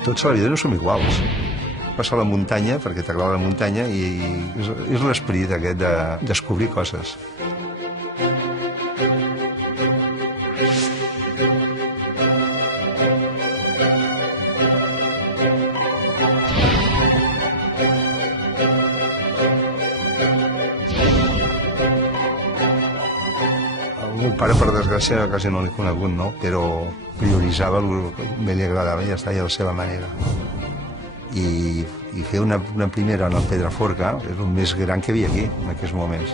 Tots a la vida no som iguals. Vas a la muntanya perquè t'agrada la muntanya i és l'esperit aquest de descobrir coses. El meu pare, per desgràcia, quasi no l'he conegut, no? Però prioritzava el que li agradava i ja està, i a la seva manera. I fer una primera en el Pedraforca és el més gran que hi havia aquí, en aquests moments.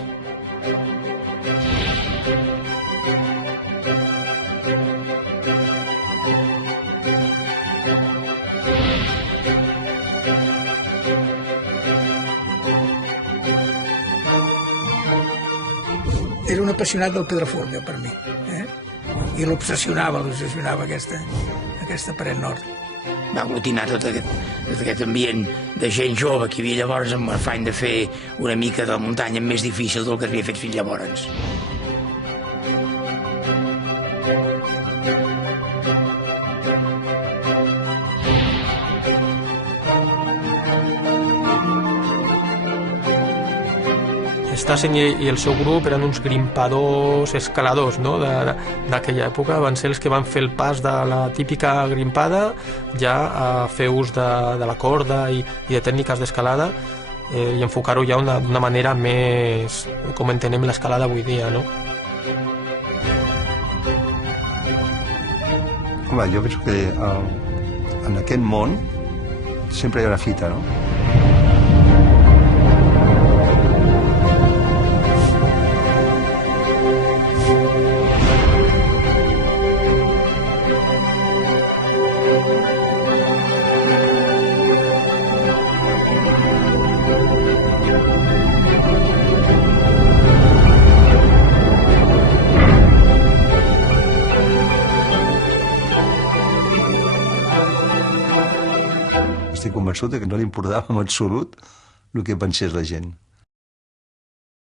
Era un apassionat del Pedraforca, per mi. I l'obsessionava aquesta paret nord. Va aglutinar tot aquest ambient de gent jove que hi havia llavors amb l'afany de fer una mica de la muntanya més difícil del que havia fet fins llavors. Stassen i el seu grup eren uns grimpadors escaladors, no? D'aquella època. Van ser els que van fer el pas de la típica grimpada ja a fer ús de la corda i de tècniques d'escalada i enfocar-ho ja d'una manera més com entenem l'escalada avui dia, no? Home, jo penso que en aquest món sempre hi ha una fita, no? Estic convençut que no li importava en absolut el que pensés la gent.